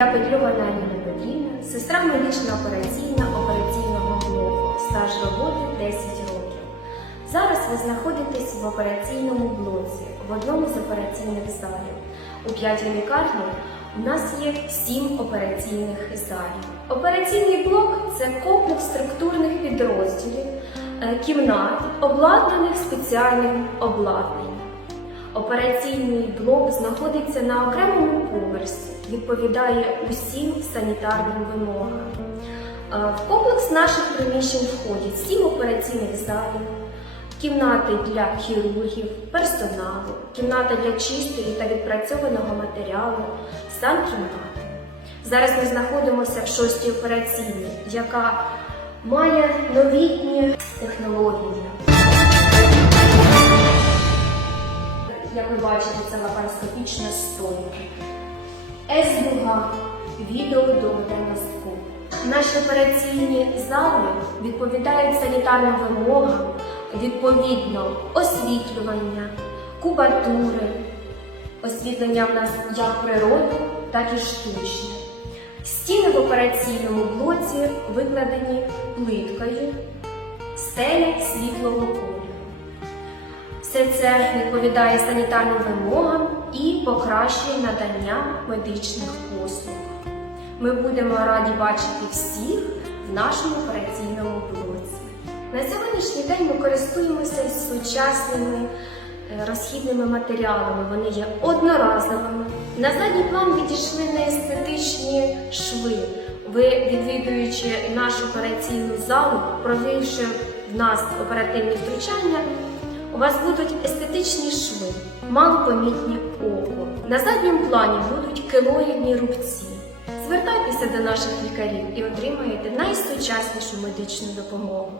Я Петлюга Ніна Петрівна, сестра медична операційна операційного блоку, стаж роботи 10 років. Зараз ви знаходитесь в операційному блоці в одному з операційних залів. У п'ятій лікарні у нас є сім операційних залів. Операційний блок це комплекс структурних підрозділів, е, кімнат, обладнаних спеціальним обладнанням. Операційний блок знаходиться на окремому поверсі, відповідає усім санітарним вимогам. Е, В комплекс наших приміщень входять сім операційних залів, кімнати для хірургів, персоналу, кімната для чистої та відпрацьованого матеріалу, санкімнати. Зараз ми знаходимося в шостій операційній, яка має новітні Як ви бачите, це лапароскопічна стойка. С-дуга, відео доведе мозку. Наші операційні зали відповідають санітарним вимогам, відповідно освітлювання, кубатури. Освітлення в нас як природне, так і штучне. Стіни в операційному блоці викладені плиткою, стеля світлого кольору. Все це відповідає санітарним вимогам і покращує надання медичних послуг. Ми будемо раді бачити всіх в нашому операційному блоці. На сьогоднішній день ми користуємося сучасними е, розхідними матеріалами. Вони є одноразовими. На задній план відійшли неестетичні шви. Ви, відвідуючи нашу операційну залу, провівши в нас оперативні втручання, вас будуть естетичні шви, малопомітні око. На задньому плані будуть килоїдні рубці. Звертайтеся до наших лікарів і отримаєте найсучаснішу медичну допомогу.